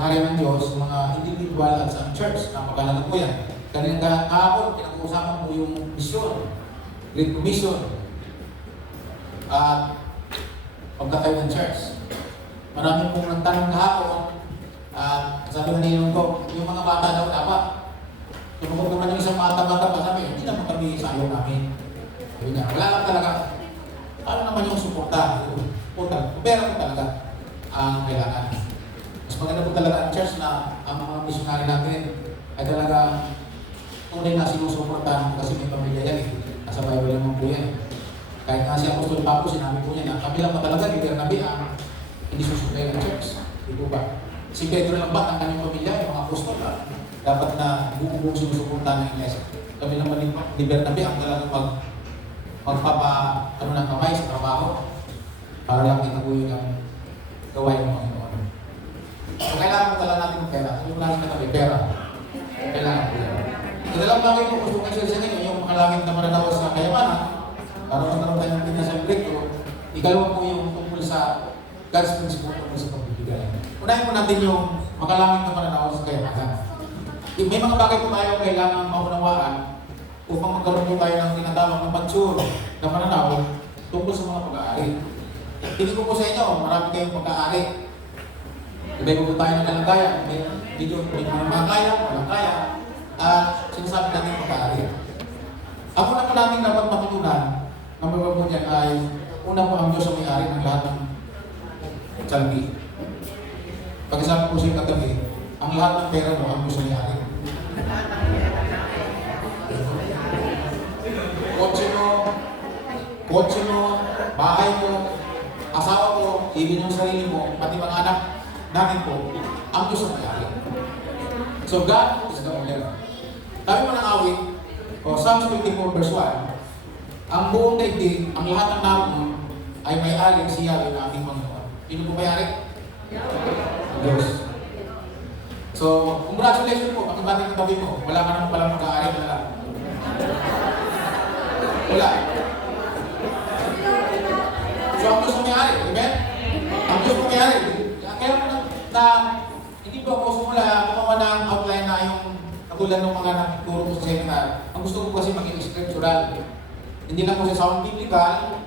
karya ng Diyos, mga individual at sa church, napakalaga po yan. Kanina kahapon, pinag-uusapan po yung mission, Great Commission, at pagkatayo ng church. Marami pong nagtanong kahapon, at sabi ng ninong ko, yung mga bata daw dapat. Tumukog naman yung isang bata-bata pa, sabi, hindi naman kami sa ayaw namin. Sabi niya, wala lang talaga. Ano naman yung suporta? Pera po talaga ang kailangan. Mas maganda po talaga ang church na ang mga missionary natin ay talaga tunay na sinusuportahan kasi may pamilya yan eh. Nasa Bible naman po yan. Kahit nga si Apostol Pablo, sinabi po niya na kami lang pa talaga, hindi nabi ang hindi susupply ng church. Di po ba? Si Pedro lang ba ang kanyang pamilya, yung mga apostol, dapat na buong sinusuportahan ng iglesia. Kami naman ni Bernabe ang talagang magpapa ng kamay sa trabaho para lang itaguhin ang gawain ng Panginoon. So, kailangan mo talaga natin ng pera. Yung langit na kami, pera. Kailangan po yan. Sa dalawang bagay po, gusto kong isa ninyo, yung mga langit na mananawas sa kayamanan, para magkaroon tayo ng pinasang breakthrough. Ikalawa po yung tungkol sa God's principle tungkol sa pagbibigay. Unahin po natin yung makalangit na mananawas sa kayamanan. May mga bagay po tayo kailangan maunawaan upang magkaroon po tayo ng tinatawag na mature na mananaw tungkol sa mga pag-aari. Hindi ko po sa inyo, marami kayong pag-aari. Ibig po tayo ng kalagayan. Dito, may mga kaya, walang kaya. At sinasabi natin pag-aari. Ang una po natin dapat matutunan, ang mga po dyan ay, una po ang Diyos ang may-ari ng lahat ng salbi. Pagkasabi po sa katabi, ang lahat ng pera mo ang Diyos ang may-ari. Kotse mo, bahay mo, asawa mo, ibig yung sarili mo, pati mga anak natin po, ang Diyos ang may-ari. So God is the owner. Sabi mo ng awit, Psalms 24 verse 1, ang buong daigdig, ang lahat ng naroon ay may-ari si Yahweh na ating Panginoon. Sino po may-ari? Diyos. So, congratulations po, pakibating ng tabi mo, wala ka naman palang mag-aari na lang. Wala. So, ang Diyos ang may-ari, amen? Ang Diyos ang may-ari. Kaya na hindi po ako sumula gumawa ng outline na yung katulad ng mga nagturo ko sa seminar. Ang gusto ko kasi maging scriptural. Hindi lang po sa sound biblical,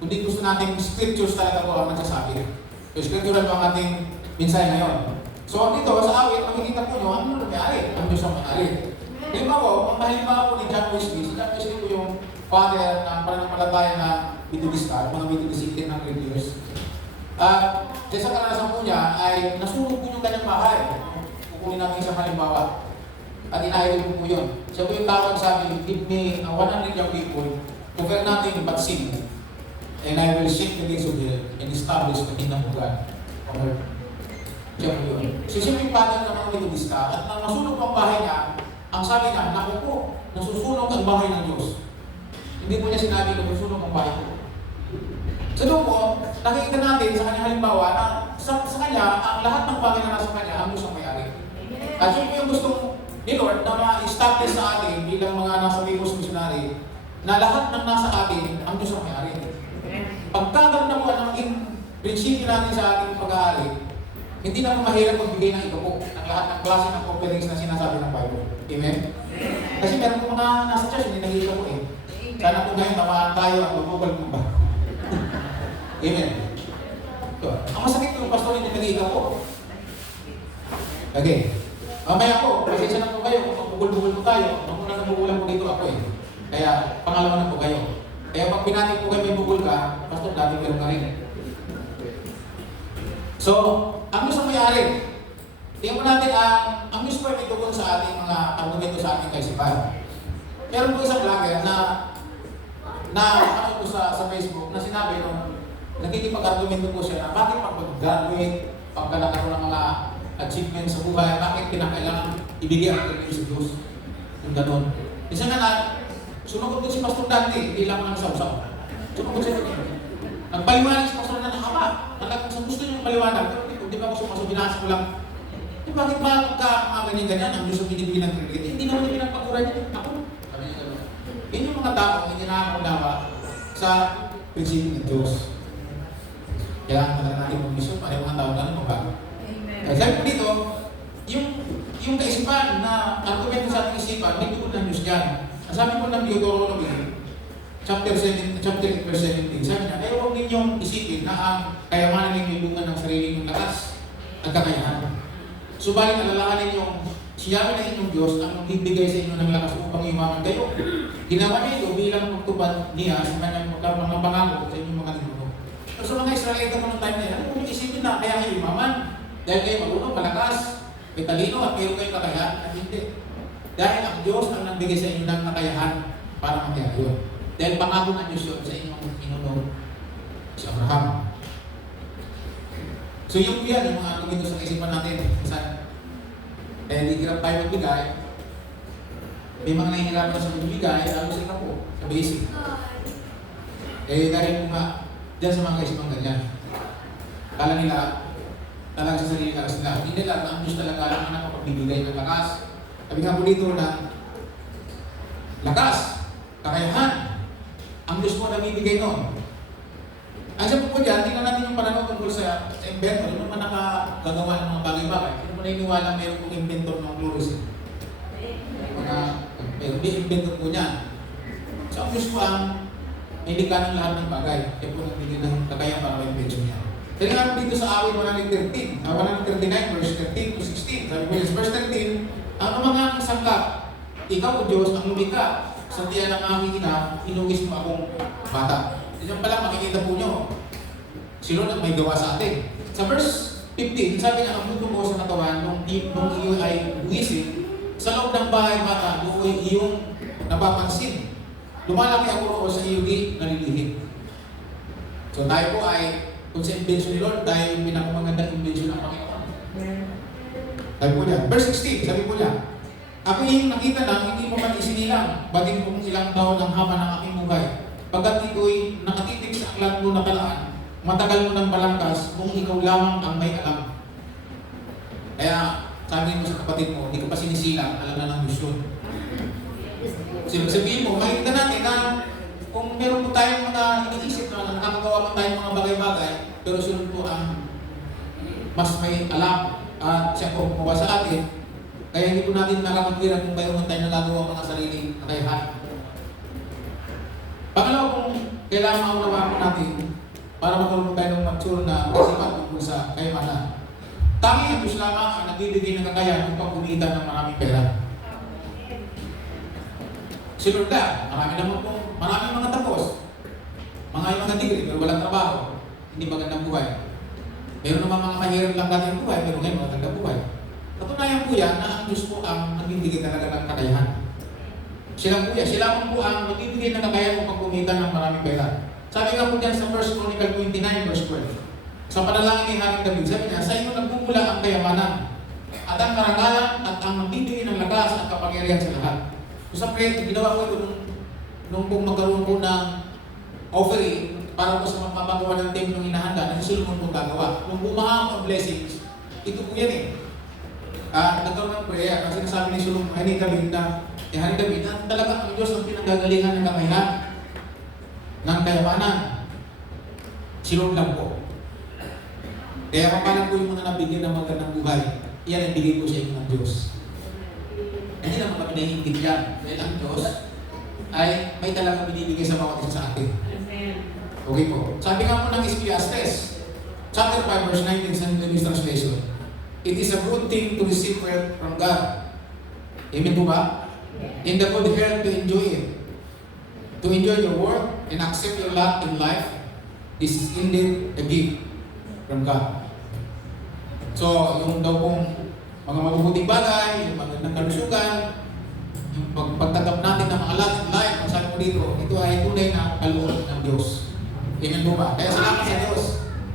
kundi gusto natin scriptures talaga po ang nagsasabi. So, scriptural po ang ating mensahe ngayon. So, dito sa awit, makikita po nyo, ano na may-ari? Ang Diyos ang may-ari. Di ba po, ang halimbawa po ni John Wesley, si John Wesley po yung father ng pananampalataya na Methodista, mga Methodist ng years. Sa karanasan po niya ay nasunog po yung kanyang bahay. Kukunin natin isang halimbawa. At inahil po yun. Siya po yung tawag sabi, give me 100 young people to fear nothing but sin. And I will shake the gates of hell and establish the kingdom of God on earth. Siya po yun. So siya po yung father ng mga Methodista at nang nasunog po ang bahay niya, ang sabi niya, naku po, nasusunog ang bahay ng Diyos. Hindi po niya sinabi na nasusunog ang bahay ko. So doon po, nakikita natin sa kanyang halimbawa na sa kanya, ang lahat ng bagay na nasa kanya, ang Diyos ang may-ari. At yun po yung gustong ni Lord na ma-establish sa atin bilang mga nasa Bibos Missionary na lahat ng nasa atin, ang Diyos ang may-ari. Pagkaganda mo ang prinsipyo natin sa ating pag-aari, hindi na mahirap magbigay ng ito ng lahat ng klase ng offerings na sinasabi ng Bible. Amen? Kasi meron po mga nasa church, hindi nagiging ko eh. Sana po ngayon, tamaan tayo at magbubal mo ba? Amen. So, ang masakit ko, pastor, hindi nag-iikaw po. Okay. Mamaya po, pasensya na po kayo. Kung magbubul-bul po tayo, nung unang nabubulan po dito ako eh. Kaya, pangalawa na po kayo. Kaya pag pinatin po kayo may bubul ka, pastor, dati meron ka rin. So, ang Diyos ang may-ari. Tingnan mo natin ang Diyos po ay itugon sa ating mga argumento sa ating kaisipan. Meron po isang vlogger na ano po sa Facebook na sinabi nung nagkikipag-argumento po siya na bakit pag mag-graduate, pagka nagkaroon ng mga achievements sa buhay, bakit kinakailangan ibigay ang kanya sa Diyos? Yung ganun. Isa nga sumagot din si Pastor Dante, hindi lang ang sausaw. Sumagot siya din. Nagpaliwanag si Pastor na nakama. Sa gusto niyo paliwanag, di ba ako sumaso, binasa ko lang. Bakit ba pagka ganyan, ang Diyos ang binibigay ng credit? Hindi naman yung pinagpakuran niya. Ako, sabi niya gano'n. Yun yung mga tao hindi nakakaunawa sa prinsipyo ng Diyos. Kailangan talaga natin mag-mission para yung mga tao na magbago. Amen. Kaya sabi ko dito, may tugon ng Diyos dyan. Ang sabi po ng Deuteronomy, chapter 8, verse 17, sabi niya, kaya huwag ninyong isipin na ang kayamanan ninyo bunga ng sarili ninyong lakas at kakayahan. Subalit alalahanin ninyong siya na inyong Diyos ang magbibigay sa inyo ng lakas upang yumaman kayo. Ginawa niya ito bilang magtubad niya sa kanyang mga pangako sa inyong mga ninuno. So mga Israelita mo ng time na yan, kung isipin na kaya kayo yumaman, dahil kayo marunong, malakas, may talino at mayroon kayong kakayahan, at hindi. Dahil ang Diyos ang nagbigay sa inyo ng kakayahan para mangyari yun. Dahil pangako ng Diyos yun sa inyong ninuno, si Abraham. So yung yan, yung mga dito sa isipan natin, dahil hindi hirap tayo magbigay, may mga nahihirapan na sa magbigay, lalo sa ikapo, sa basic. Dahil po nga, dyan sa mga kaisipang ganyan. Kala nila, talaga sa sarili lakas nila. Hindi nila, ang Diyos talaga lang ang nakapagbibigay ng lakas. Sabi nga po dito na, lakas, kakayahan, ang Diyos mo nabibigay noon. Ang sabi po dyan, tingnan natin yung pananaw tungkol sa inventor, yung naman nakagagawa ng mga bagay-bagay. Hindi mo naniniwala mayroon kong inventor ng fluorescent. May inventor po niya. So ang Diyos po ang may likha ng lahat ng bagay. Kaya po nagbigay ng kakayahan para ma-invention niya. Kaya nga dito sa awit 139, verse 13 to 16. Sabi po yes, verse 13, ang mga sangkap, ikaw o Diyos ang lumikha. Sa tiyan ng aming ina, inugis mo akong bata. Diyan pala makikita po nyo, si Lord ang may gawa sa atin. Sa verse 15, sabi niya, ang mundo mo sa katawan, nung iyo ay buwisin, sa loob ng bahay bata, doon iyong napapansin. Lumalaki ako o sa iyo di nalilihit. So tayo po ay, kung sa invention ni Lord, tayo yung pinakamagandang invention ng Panginoon. Sabi po niya, verse 16, sabi po niya, ako yung nakita lang, hindi mo man isinilang, batin kong ilang taon ang hama ng aking buhay. Pagkat ito'y nakatitig sa aklat mo nakalaan, matagal mo ng balangkas kung ikaw lamang ang may alam. Kaya sabi mo sa kapatid mo, hindi ko pa sinisilang, alam na ng Diyos yun. Sabihin mo, makikita natin na kung meron po tayong mga iniisip na nakakagawa pa tayong mga bagay-bagay, pero sunod po ang mas may alam at siya po gumawa sa atin, kaya hindi po natin nakakagwira kung mayroon tayong nagagawa mga sarili kakayahan. Pangalawa kung kailangan maunawaan po natin para magkaroon tayo ng mature na kasipan tungkol sa kayamanan. Tanging ang Diyos lamang ang nagbibigay ng kakayahan upang kumita ng maraming pera. Si Lord na, maraming mga tapos, mga degree, pero walang trabaho, hindi magandang buhay. Meron naman mga mahirap lang dati ang buhay, pero ngayon magandang buhay. Patunayan po yan na ang Diyos po ang nagbibigay talaga ng kakayahan. Sila po ang magbibigay ng kakayahan upang kumita ng maraming pera. Sabi nga po dyan sa 1 Chronicle 29, verse 12. Sa panalangin ni Haring David, sabi niya, sa iyo nagmumula ang kayamanan, at ang karangalan, at ang magbibigay ng lakas at kapangyarihan sa lahat. So sa prayer, ginawa ko ito nung magkaroon po ng offering para po sa mapapagawa ng templo ng hinahanda, na si Solomon po gagawa. Nung bumaha ang blessings, ito po yan eh. Nagkaroon ng prayer, kasi nasabi ni Solomon, ay ni David na, Haring David, na talaga ang Diyos ang pinanggagalingan ng kakayahan ng kayamanan. Si Lord lang po. Kaya kapalan ko yung mga nabigyan ng magandang buhay, iyan ang bigay ko sa inyo ng Diyos. Hindi naman kami nahihingit yan. Dahil ang Diyos ay may talagang binibigay sa bawat isa sa atin. Okay po. Sabi nga po ng Ecclesiastes, chapter 5, verse 19 sa English translation, it is a good thing to receive wealth from God. Amen po ba? In the good health to enjoy it. To enjoy your work and accept your lot in life, this is indeed a gift from God. So, yung daw pong mga mabubuting bagay, yung magandang kalusugan, yung pagtanggap natin ng mga lot in life, ang sabi ko dito, ito ay tunay na kaloob ng Diyos. Amen po ba? Kaya salamat sa Diyos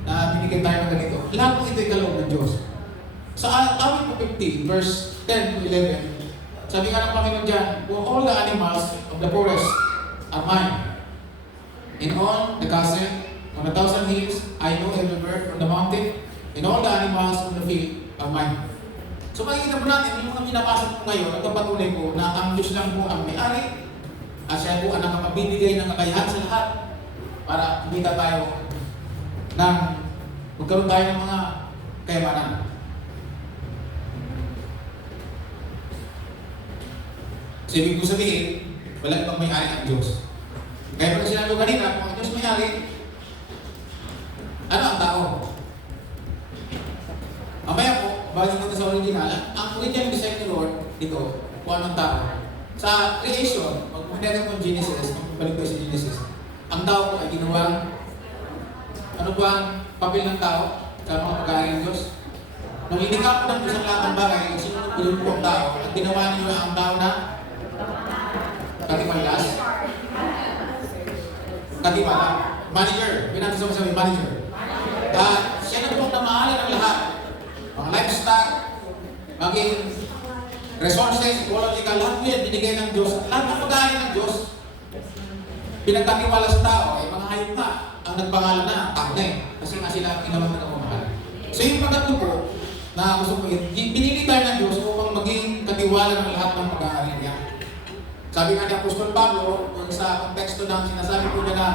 na binigyan tayo ng ganito. Lahat po ito ay kaloob ng Diyos. Sa awit po 15, verse 10 to 11, sabi nga ng Panginoon dyan, for all the animals of the forest are mine. In all the castle, on 1,000 hills, I know every bird on the mountain, and all the animals on the field are mine. So makikita po natin, yung mga binabasa po ngayon, nagpapatunay po na ang Diyos lang po ang may-ari, at siya po ang nakapabibigay ng kakayahan sa lahat para kumita tayo ng magkaroon tayo ng mga kayamanan. So So, ibig ko sabihin, wala ibang may-ari ang Diyos. Kaya pag sinabi ko kanina, kung ang Diyos may-ari, ano ang tao? Mamaya po, bagay ko sa original, ang original design ni Lord, dito, kung anong tao. Sa creation, pag pumunta ko Genesis, balik ko sa Genesis, ang tao po ay ginawang, ano ba ang papel ng tao sa mga pag-aari ng Diyos? Nung inikap po ng Diyos ang lahat ng bagay, sinunod po ang tao, at ginawa niyo ang tao na katimalas, katiwala, manager, pinag-sabi sa manager. Siya na po na mahala ng lahat. Mga livestock, maging resources, ecological, lahat po yan binigay ng Diyos. Lahat ng pag-aari ng Diyos, pinagkatiwala sa tao, ay mga hayop nga ang nagpangalan na tao na eh. Kasi nga sila ginawa na kumahal. So yung pagkatlo po, na gusto ko yun, pinili tayo ng Diyos upang maging katiwala ng lahat ng pag-aari niya. Sabi nga ni Apostol Pablo, sa konteksto ng sinasabi po niya na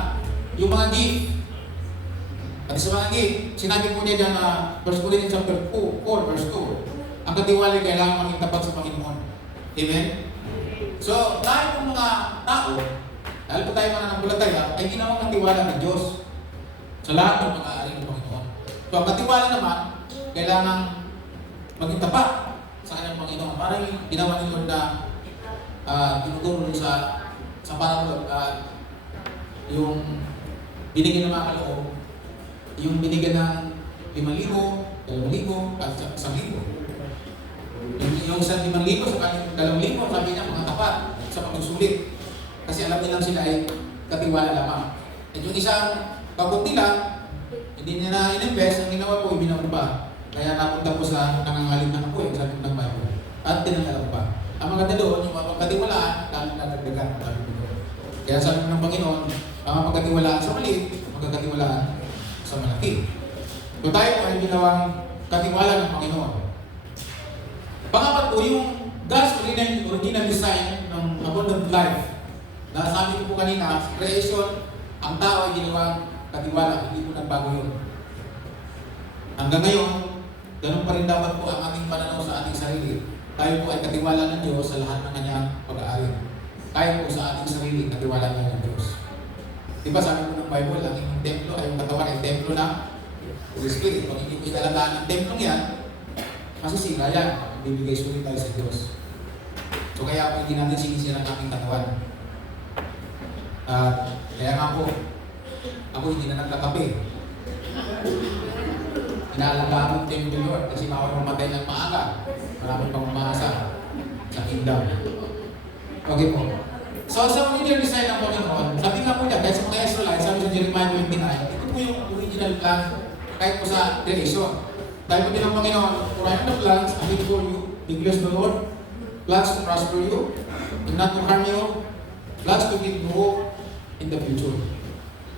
yung mga gift, at sa mga gift, sinabi po niya dyan na 1 Corinthians chapter 4, verse 2, ang katiwala ay kailangan maging tapat sa Panginoon. Amen? So, tayo po mga tao, dahil po tayo mananampalataya, ay ginawang katiwala ng Diyos sa lahat ng pag-aari ng Panginoon. So, ang katiwala naman, kailangan maging tapat sa kanyang Panginoon. Parang ginawa ni Lord na tinuturo sa parang yung binigyan ng mga kaloob, yung binigyan ng 5,000, 2,000, at 1,000. Yung sa 5,000 sa kanyang 2,000, sabi niya mga tapat sa pagsusulit. Kasi alam nilang sila ay katiwala lamang. At yung isang kabuti lang, hindi niya na in-invest, ang ginawa po, ibinaw pa. Kaya napunta po sa nangangalit na ako, sabi ng Bible. At tinangalang pa. Ang maganda doon, yung mapagkatiwalaan, lalo na nagdagan. Kaya sabi ng Panginoon, ang mapagkatiwalaan sa maliit, magkakatiwalaan sa malaki. So tayo po ay ginawang katiwala ng Panginoon. Pangapat po, yung God's original design ng abundant life. Na sabi ko po kanina, sa creation, ang tao ay ginawang katiwala, hindi po nagbago yun. Hanggang ngayon, ganun pa rin dapat po ang ating pananaw sa ating sarili. Tayo po ay katiwala ng Diyos sa lahat ng kanyang pag-aari. Tayo po sa ating sarili, katiwala ng Diyos. Diba sabi po ng Bible, ang inyong templo ay yung katawan ay templo ng Holy Spirit. Kung hindi po inalagaan ng templong yan, masisira yan. Bibigay sulit tayo sa Diyos. So kaya po hindi natin sinisira ng ating katawan. Kaya nga po, ako hindi na nagkakape. Inaalagaan ng temple Lord kasi bawal mamatay ng maaga. Marami pang umaasa sa kingdom. Okay po. So sa original design ng Panginoon, sabi nga po niya, kahit sa mga Israelites, sabi sa Jeremiah 29, ito po yung original plan kahit po sa creation. Dahil po din ng Panginoon, for I am the plans I made for you, declares the Lord, plans to prosper you, and not to harm you, plans to give you hope in the future.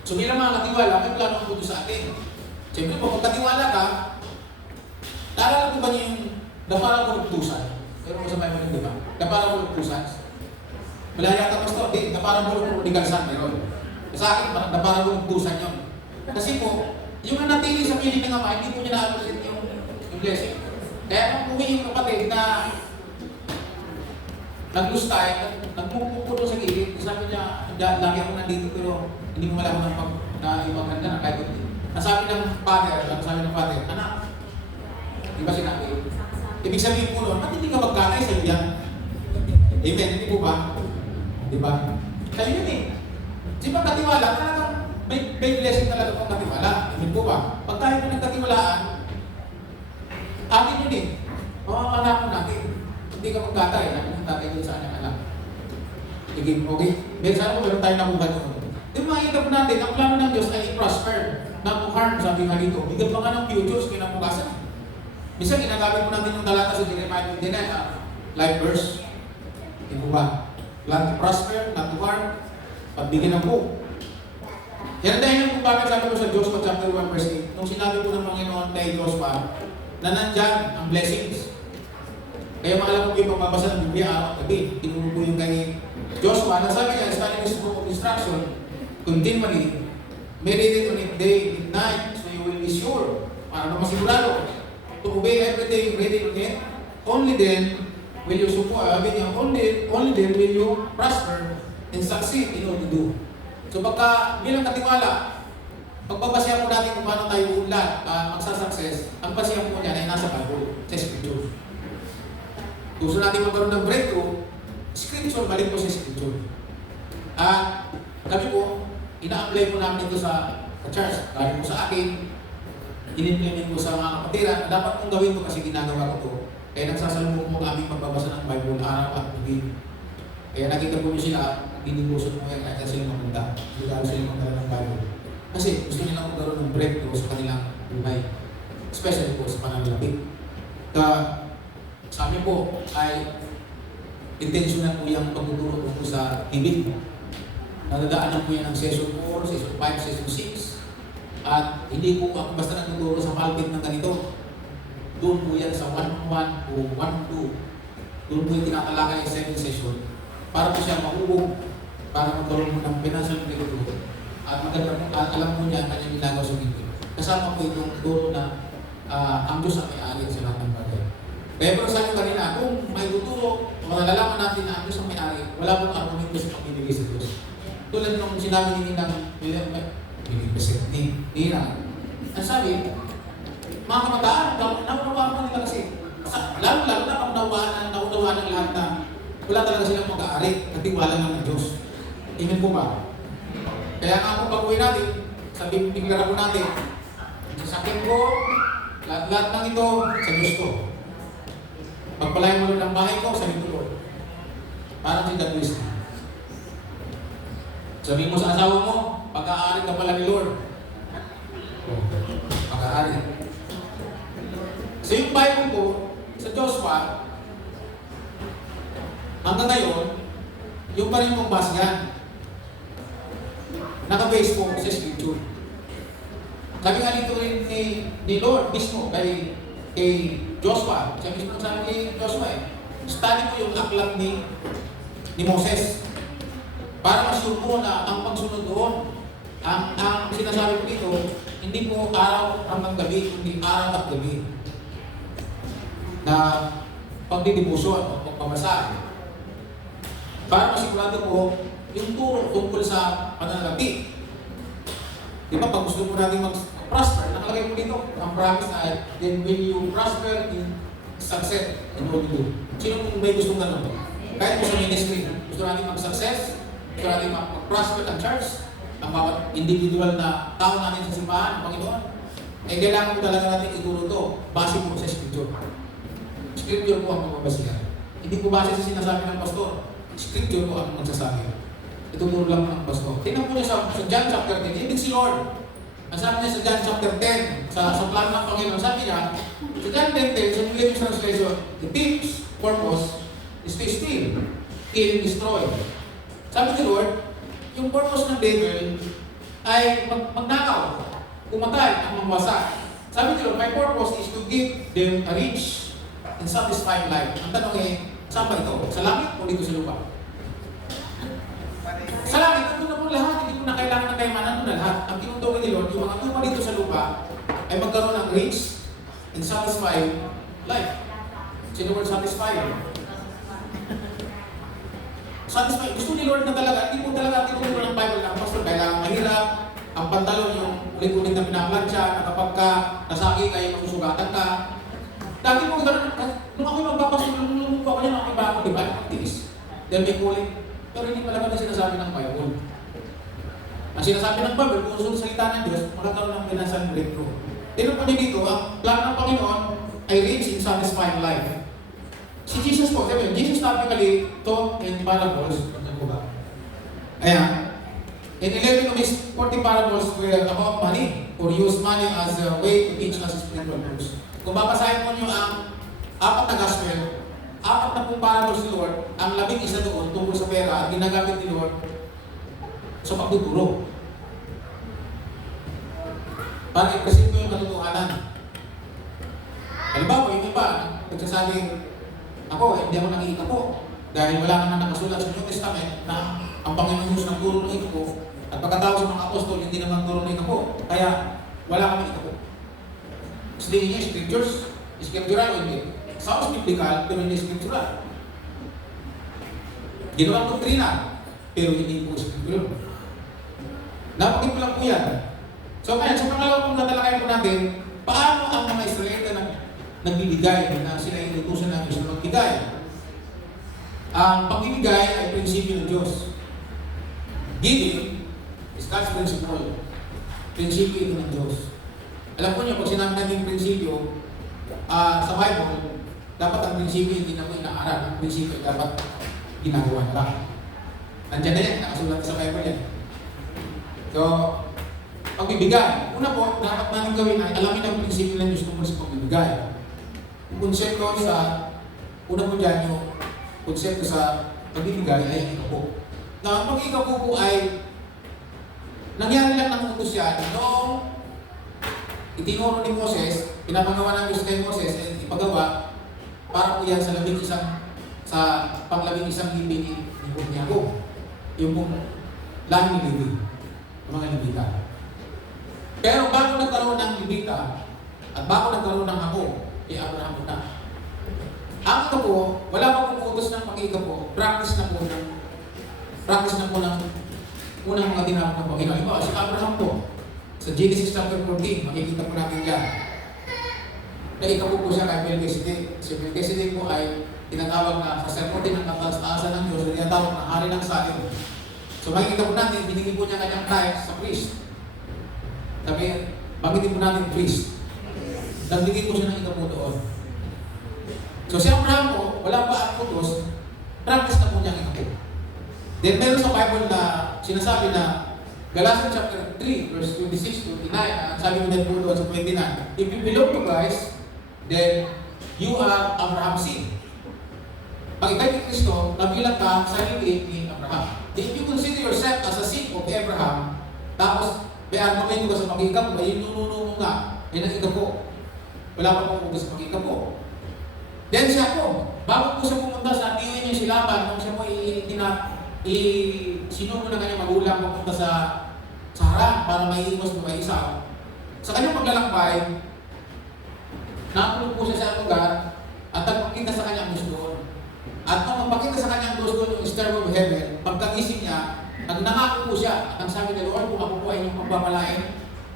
So bilang mga katiwala, may plano po ito sa atin. Siyempre po, kung katiwala ka, naalala ko ba niyo yung daparang kulugtusan? Pero mo sa may mga di ba? Daparang kulugtusan. Malaya ka gusto, di, daparang kulugtusan meron. Sa akin, daparang kulugtusan yun. Kasi po, yung nanatili sa piling ng Ama, hindi po niya na-appreciate yung blessing. Kaya kung uwi yung kapatid na nag-lustay, nagpupulo sa gilid, sabi niya, lagi ako nandito pero hindi mo malaman na ibang ganda na kahit hindi. Nasabi ng father, anak, di ba sinabi? Ibig sabihin po nun, ba't hindi ka magkakay sa iyo yan? Amen, hindi po ba? Di ba? Sa'yo yun eh. Di ba katiwala, talagang may blessing talaga kung katiwala. Amen po ba? Pag tayo po nagkatiwalaan, atin yun eh. Mga anak mo natin. Hindi ka magkakay, nagkakay doon sa anak anak. Okay? Dahil sana po meron tayo nakuha doon. Di ba makikita po natin, ang plano ng Diyos ay i-prosper. Not to harm, sabi nga dito. Bigyan pa nga ng futures, kinabukasan. Minsan, ginagamit mo natin yung talata sa Jeremiah 29, live verse. Hindi po ba? Plan to prosper, not to harm, pagbigyan ng hope. Yan dahil kung bakit sabi ko sa Joshua chapter 1 verse 8, nung sinabi ko ng Panginoon kay Joshua, na nandyan ang blessings. Kaya maalam ko yung pagbabasa ng Biblia araw at gabi. Tinuro ko yung kay Joshua, nasabi niya, studying this book of instruction, continually, meditate on it day and night, so you will be sure, para na masigurado, to obey everything ready on it, only then will you support, only then will you prosper and succeed in all you do. So pagka bilang katiwala, pagbabasehan po natin kung paano tayo uunlad, magsasucess, ang basehan po niyan ay nasa Bible, sa Scripture. Gusto natin magkaroon ng breakthrough, Scripture, balik po sa Scripture. At kami po, ina-apply po namin ito sa church. Galing po sa akin, in-implement ko sa mga kapatiran. Dapat kong gawin ko kasi ginagawa ko ito. Kaya nagsasalubong po ang aming pagbabasa ng Bible araw at gabi. Kaya nakita po niyo sila, dinibusot mo yan, kaya sila mapunta. Hindi dahil sila magdala ng Bible. Kasi gusto nila magkaroon ng breakthrough sa kanilang buhay. Especially po sa pananalapit. Sa amin po ay intentional po yung pagtuturo po sa TV. Nadadaanan po yan ng session 4, session 5, session 6. At hindi po ako basta nagtuturo sa pulpit ng ganito. Doon po yan sa 1-1 o 1-2. Doon po yung tinatalakay yung 7 session. Para po siya mahubog, para magkaroon mo ng financial breakthrough. At maganda po, alam mo niya ang kanyang ginagawa sa Biblia. Kasama po itong turo na ang Diyos ang may-ari sa lahat ng bagay. Kaya pero sa akin kanina, kung may tuturo, malalaman natin na ang Diyos ang may-ari, wala pong argumento sa pamimigay sa Diyos. Tulad nung sinabi ni Ninang, Nina, ang sabi, mga kamataan, naunawaan mo nila kasi, lalo-lalo na naunawaan ng lahat na wala talaga silang mag-aari, natiwala lang ng Diyos. Amen po ba? Kaya nga kung pag-uwi natin, sabihin po natin, sasakyan ko, lahat ng ito sa Diyos ko. Pagpalain mo ng bahay ko, sa Diyos ko. Parang si God Wisdom. Sabihin mo sa asawa mo, pag-aari ka pala ni Lord. Pag-aari. So yung Bible ko, sa Joshua, hanggang ngayon, yung pa rin mong basihan. Naka-base po sa Scripture. Sabi nga dito rin ni Lord mismo kay Joshua. Siya mismo sabi kay Joshua study mo yung aklat ni Moses. Para ma-sure mo na ang pagsunod doon, ang sinasabi ko dito, hindi po araw hanggang gabi, kundi araw at gabi. Na pagdidibusyon o pagpabasa. Para masigurado po, yung turo tungkol sa pananalapi. Di ba, pag gusto mo natin mag-prosper, nakalagay mo dito, ang promise ay, then when you prosper in success in all you do. Sino kung may gustong ganun? Kahit po sa ministry, gusto natin mag-success, gusto natin mag-prosper ang church, ang bawat individual na tao natin sa simbahan, Panginoon, eh kailangan po talaga natin ituro ito, base po sa Scripture. Scripture po ang magbabasihan. Hindi po base sa sinasabi ng pastor. Scripture po ang magsasabi. Ituturo lang ng pastor. Tingnan po niya sa John chapter 10, ibig si Lord. Ang sabi niya sa John chapter 10, sa plano ng Panginoon, sabi niya, sa John 10:10, sa New Living Translation, the thief's purpose is to steal, kill, and destroy. Sabi ni Lord, yung purpose ng devil ay magnakaw, pumatay, ang mamawasak. Sabi ni Lord, my purpose is to give them a rich and satisfying life. Ang tanong saan ba ito? Sa langit o dito sa lupa? Sa langit, ito na po lahat. Hindi po na kailangan ng kayamanan na lahat. Ang tinutukoy ni Lord, yung mga tupa dito sa lupa ay magkaroon ng rich and satisfying life. Sino word satisfying? Satisfying. Gusto ni Lord na talaga, hindi po talaga tinuturo ng Bible na pastor, kailangan mahirap, ang pantalon yung ulit-ulit na pinaplansya, na kapag ka nasagi kayo, masusugatan ka. Dati po gano'n, nung ako'y magpapasok, nung ako niya, iba ako, di ba? Activist. Dahil may kulit. Pero hindi pala kami sinasabi ng Bible. Ang sinasabi ng Bible, kung gusto salita ng Diyos, magkakaroon ng financial breakthrough. Tignan po niyo dito, ang plano ng Panginoon ay rich in satisfying life. Si Jesus po, sabi, Jesus typically taught in parables. Ano po ba? Ayan. In 11 of his 40 parables were about money, or use money as a way to teach us spiritual truths. Kung babasahin mo niyo ang 4 na gospel, 4 na pong parables ni Lord, ang 11 doon tungkol sa pera at ginagamit ni Lord sa pagtuturo. Para i-present mo yung katotohanan. Halimbawa, yung iba, nagsasabing, ako, hindi ako nakikita po. Dahil wala naman nakasulat sa New Testament na ang Panginoon Diyos ng turo ng ito ko at pagkatapos ng mga apostol, hindi naman turo ng ito ko. Kaya, wala kami ito ko. Sabihin niya, scriptures, scriptural o hindi. Sounds biblical, pero hindi scriptural. Ginawang doktrina, pero hindi po scripture. Napakit ko lang po yan. So ngayon, sa pangalawa pong natalakay po natin, paano ang mga Israelita nagbibigay na sila inutusan ng Diyos na magbigay? Ang pagbibigay ay prinsipyo ng Diyos. Giving is God's principle. Prinsipyo ito ng Diyos. Alam po niyo, pag sinabi natin prinsipyo, sa Bible, dapat ang prinsipyo hindi na po inaaral. Ang prinsipyo dapat ginagawa na lang. Nandiyan na yan, nakasulat sa Bible yan. So, pagbibigay. Una po, dapat natin gawin ay alamin ang prinsipyo ng Diyos tungkol sa pagbibigay. Yung konsepto sa, una po dyan, yung konsepto sa pagbibigay ay ikapo. Na ang ikapo po ay nangyari lang ng utos yan noong itinuro ni Moses, pinapagawa ng Diyos kay Moses at ipagawa para po yan sa panglabing-isang libi ni Jacob. Yung pong lahing libi, yung mga libita. Pero bago nagkaroon ng libita at bago nagkaroon ng ako, Abraham na. Ang ito po, wala pa pong utos ng pag-ikapo, practice na po ng unang mga tinawag ng Panginoon. Iba, si Abraham po, sa Genesis chapter 14, makikita po natin yan. Na ikapo po siya kay Melchizedek. Si Melchizedek po ay tinatawag na saserdote ng kataas-taasan ng Diyos, tinatawag na hari ng Salem. So makikita po natin, binigyan po niya kanyang tithes sa priest. Sabi, banggitin po natin priest. Nagbigay po siya ng ikapo doon. So si Abraham po, wala pa ang utos, practice na po niya ang ikapo. Then meron sa Bible na sinasabi na Galatians chapter 3, verse 26-29, sabi mo din po doon sa 29, if you belong to Christ, then you are Abraham's seed. Pag ikay ni Kristo, nabilang ka sa liit ni Abraham. If you consider yourself as a seed of Abraham, tapos may argument ka sa pag-ikap mo, yung nununo mo nga, yan ang ikapo. Wala pa pong utos sa pag-ikapo. Then siya po, bago po siya pumunta sa tiyoy niya si Laban, nung siya po sinuno na kanyang magulang pupunta sa harang para maiiwas mo kay Esau. Sa kanyang paglalakbay, nakulong po siya sa lugar at nagpakita sa kanyang gusto. At nung magpakita sa kanyang gusto yung star of heaven, pagkagising niya, nagnangako po siya. At ang sabi niya, Lord, kung ako po ay inyong pagmamalain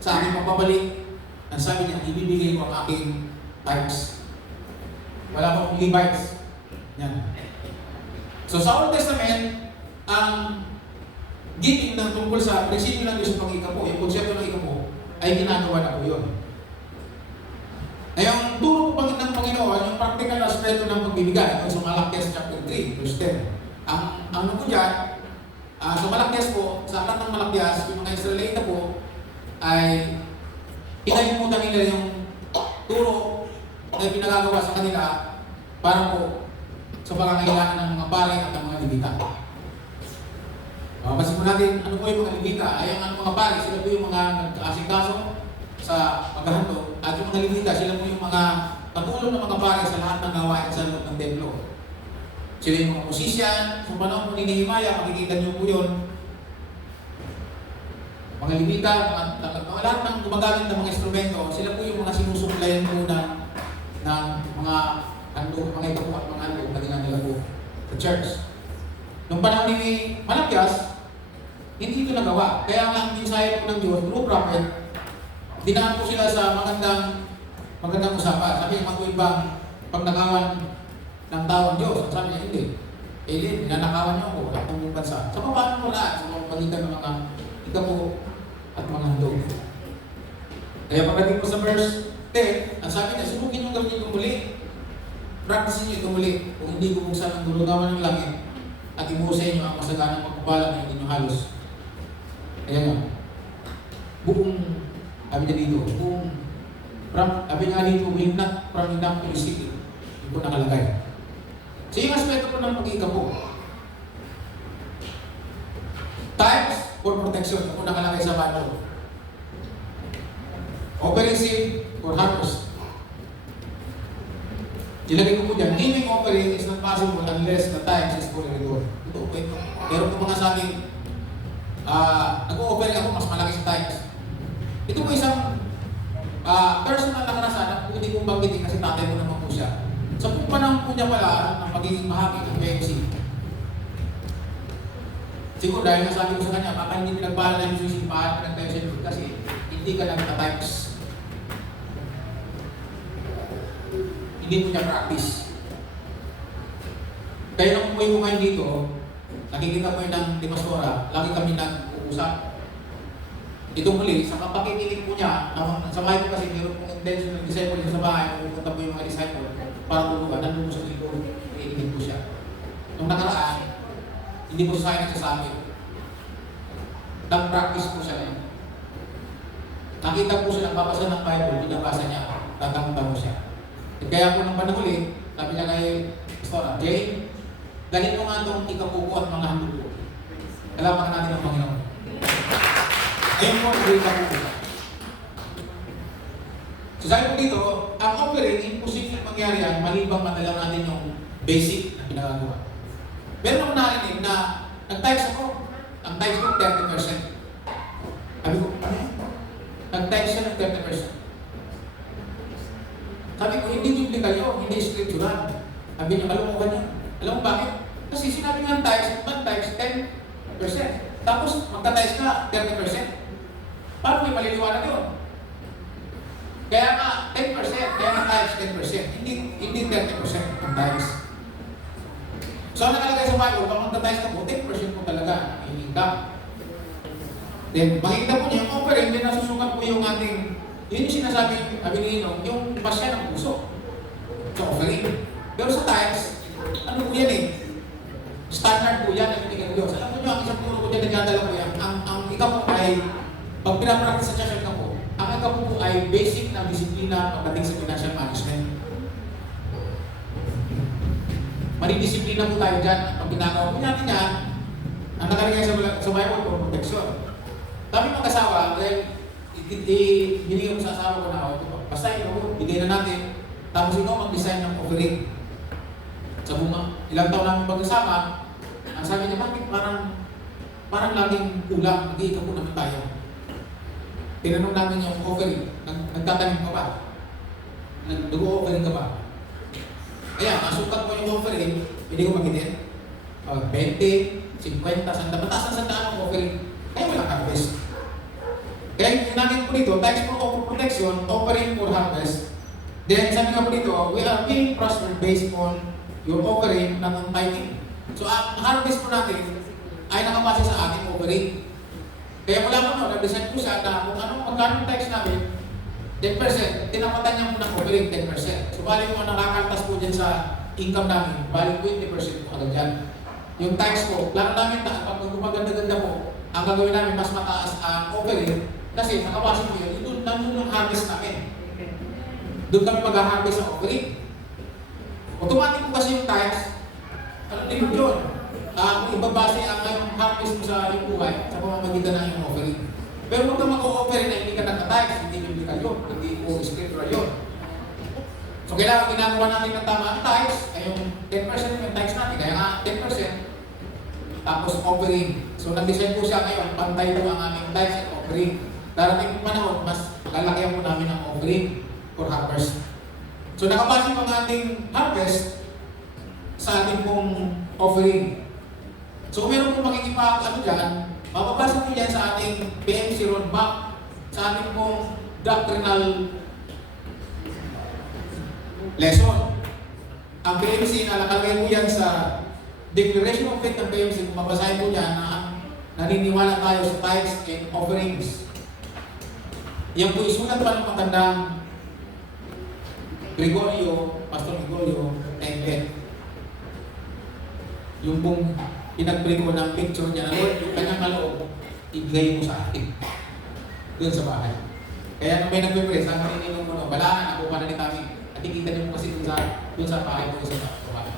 sa aking pagbabalik, ang sabi niya, ibibigay ko ang aking tithes. Wala pa pong Levites. Yan. So sa Old Testament, ang giving ng tungkol sa prinsipyo ng Diyos sa pag-ikapo, yung konsepto ng ikapo, ay ginagawa na po yun. Ngayon, turo po ng Panginoon, yung practical aspect ng pagbibigay, sa Malakias chapter 3, verse 10. Ang ano po dyan, sa Malakias po, sa aklat ng Malakias, yung mga Israelita po, ay pinalimutan nila yung turo na pinagagawa sa kanila para po sa pangangailangan ng mga pare at ng mga libita. Masin po natin, ano po yung mga libita? Ay ang mga pare, sila po yung mga nag-asikaso sa paghahandog. At yung mga libita, sila po yung mga katulong ng mga pare sa lahat ng gawain sa loob ng templo. Sila yung mga musician, sa panahon po ni Nehemiah, makikita nyo po yun. Mga libita, mga lahat ng gumagamit ng mga instrumento, sila po yung mga sinusuklayan po ng mga handog, mga ito po at mga handog na dinadala po sa church. Nung panahon ni Malakias, hindi ito nagawa. Kaya nga ang mensahe po ng Diyos, through prophet, dinaan po sila sa magandang usapan. Sabi niya, mag-ibang pagnakawan ng tawang Diyos. Sabi niya, hindi. Ninanakawan niyo ako, at ng bansa. So, paano mo lahat? Sa mga pagitan ng mga ikapo at mga handog. Kaya pagdating po sa verse 10, ang sabi niya, subukin yung gawin ito muli. Practice niyo ito muli. Kung hindi bumuksan ang dulungawan ng langit, at imusay niyo ang masaganang pagpapala na hindi niyo halos. Kaya nga, buong, sabi niya dito, sabi niya dito, will not from enough to receive it. Hindi po nakalagay. So yung aspeto po ng pag-ikapo. Times for protection, hindi po nakalagay sa Bible. Offering seed for harvest. Ilagay ko po dyan, giving offering is not possible unless the times is fully restored. Ito po ito. Pero kung mga sa akin, nag-o-offering ako, mas malaki sa times. Ito po isang personal na karanasan na pwede kong banggitin kasi tatay ko naman po siya. Sa panahon po niya pala ng pagiging mahagi ng PMC. Siguro dahil nasabi ko sa kanya, baka hindi pinagbahala na yung susipahan ka ng tayo sa likod kasi hindi ka lang na-types. Hindi mo niya practice. Kaya nung umuwi ko ngayon dito, nakikita ko yun ng Dimastora, lagi kami nag-uusap. Ito muli, sa kapakikilig po niya, sa bahay ko kasi meron pong intention ng disciple sa bahay, pupunta po yung mga disciple para tulugan, nandun mo sa likod, nakikinig po siya. Nung nakaraan, hindi po sa akin nagsasabi. Nag-practice po siya ngayon. Nakita po siya nagbabasa ng Bible, binabasa niya, tatang-tang siya. Kaya po nung panahuli, sabi niya kay Pastor Jay, ganito nga itong ikapuko at mga handog ko. Kalaman natin ang Panginoon. Ayun po, ang ikapuko. So sabi po dito, ang offering, imposible mangyari yan, malibang madalaw natin yung basic na pinagagawa. Meron ako narinig na nag-types ako. Ang types ko, 30%. Sabi ko, ano yan? Nag-types siya ng 30%. Sabi ko, hindi biblical yun, hindi scriptural. Sabi niya, malumukan niya. Alam mo bakit? Kasi sinabi nga types 10%. Tapos magka-types ka, 30%. Paano may maliliwanag yun? Kaya nga, 10%, kaya nga types 10%. Hindi 30% ang types. So, ang nakalagay sa Bible, pag magta-types ka po, 10% po talaga ang income. Then, makikita po niya yung offering, then nasusukat po yung ating, yun yung sinasabi, Abilino, yung pasya ng puso. So, offering. Pero sa types, ano po yan eh? Standard po yan ang binigay ng Diyos. Alam mo nyo, ang isang turo ko dyan, nagdadala po yan. Ang ikaw po ay, pag pinapractice sa church ka po, ang ikaw po ay basic na disiplina pagdating sa financial management. Manidisiplina po tayo dyan. Pag ginagawa po natin yan, ang nakalagay sa Bible po, protection. Kami mag-asawa, dahil binigay ko sa asawa ko na ako, basta ito, bigay na natin, tapos ikaw mag-design ng offering. Sa ilang taon namin mag-asama, ang sabi niya, bakit parang laging kulang, mag-iikaw po naman tayo. Tinanong namin yung offering, nagtatanim ka ba? Nag-offering ka ba? Kaya, nasukat mo yung offering, hindi ko magitin. 20, 50, sanda. Mataas ang sandaan ng offering. Kaya walang harvest. Kaya yung ginamit po dito, types for protection, offering for harvest. Then, sabi nga po dito, we are being prospered based on your offering ng tithing. So, ang harvest po natin ay nakabase sa ating offering. Kaya mula po no, nag-design po siya na kung anong magkano types namin, 10%, tinapatan niya po ng offering 10%. So, bali mo nakakaltas po dyan sa income namin, bali 20% po agad dyan. Yung tax po, plano namin na pag gumaganda-ganda po, ang gagawin namin mas mataas ang offering kasi nakabasa po yun, doon nandun yung harvest namin. Doon kami mag-harvest ang offering. Automatic po kasi yung tax, ano din yun? Ibabase ang harvest mo sa iyong buhay sa pamamagitan ng iyong offering. Pero huwag ka mag-o-offering na hindi ka nagka-tax, hindi biblical yun, hindi po scriptural yun. So kailangan ginagawa natin ng tama ang tax, ay yung 10% yung tax natin, kaya nga 10%, tapos offering. So nag-design po siya ngayon, pantay po ang aming tax at offering. Darating po panahon, mas lalakyan po namin ang offering for harvest. So nakabase po ang ating harvest sa ating pong offering. So meron po makikipag dyan, mababasa po yan sa ating PMC roadmap, sa ating pong doctrinal lesson. Ang PMC, nakalagay po yan sa Declaration of Faith ng PMC, kung mabasahin po yan na naniniwala tayo sa tithes and offerings. Yan po isulat pa ng matandang Gregorio, Pastor Gregorio, and yung pong pinag-pray ko ng picture niya, Lord, yung kanyang kaloob, ibigay mo sa atin. Doon sa bahay. Kaya nung may nag-pray, sabi nila mo, balaan, ako pa na ni kami. At ikita niyo kasi doon sa bahay ko sa bahay.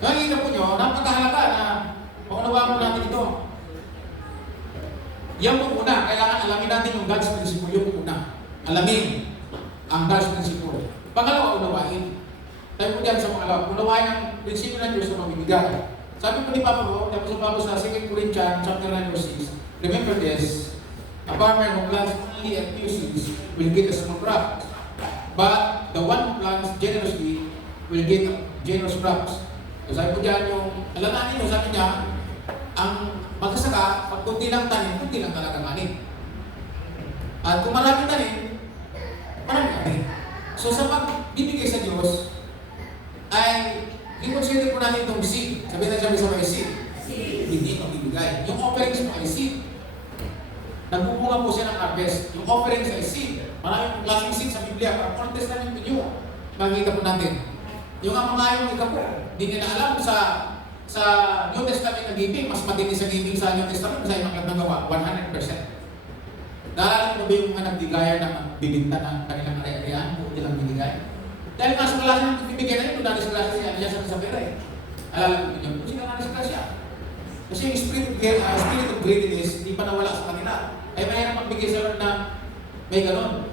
Nakikita po nyo, napakahalaga na maunawaan mo natin ito. Yan po una, kailangan alamin natin yung God's principle. Yung una, alamin ang God's principle. Pangalawa, unawain. Tayo po dyan sa pangalawa, unawain ang prinsipyo ng Diyos na mamibigay. Sabi po ni Pablo, tapos sa 2 Corinthians chapter 9 verse 6, remember this, a farmer who plants only and few seeds will get a small crop. But the one who plants generously will get generous crops. So sabi po dyan yung Alalahanin nyo, sabi niya, ang magsasaka, pag kunti lang tanim, kunti lang talaga kanin. At kung marami tanim, marami kanin. So sa pagbibigay sa Diyos, ay i-consider po natin itong seed. Sabi sa mga seed. Hindi magbibigay. Yung offerings mo ay seed. Nagbubunga po siya ng harvest. Yung offerings ay seed. Maraming klaseng seed sa Biblia. Para Old Testament po nyo. Makikita po natin. Yung mga yung ika po, hindi nila alam sa New Testament na giving, mas matindi sa giving sa New Testament, sa ibang nagawa, 100%. Naalala mo ba yung mga nagdigaya na bibinta ng kanilang ari-arian, kung ilang binigay? Dahil nga sa klase ng bibigyan na yun, kung dali sa klase siya sa pera eh. Alala mo yun, kung sila dali sa klase siya. Kasi yung spirit of greediness, hindi pa nawala sa kanila. Ay mayroon magbigay sa Lord na may ganon.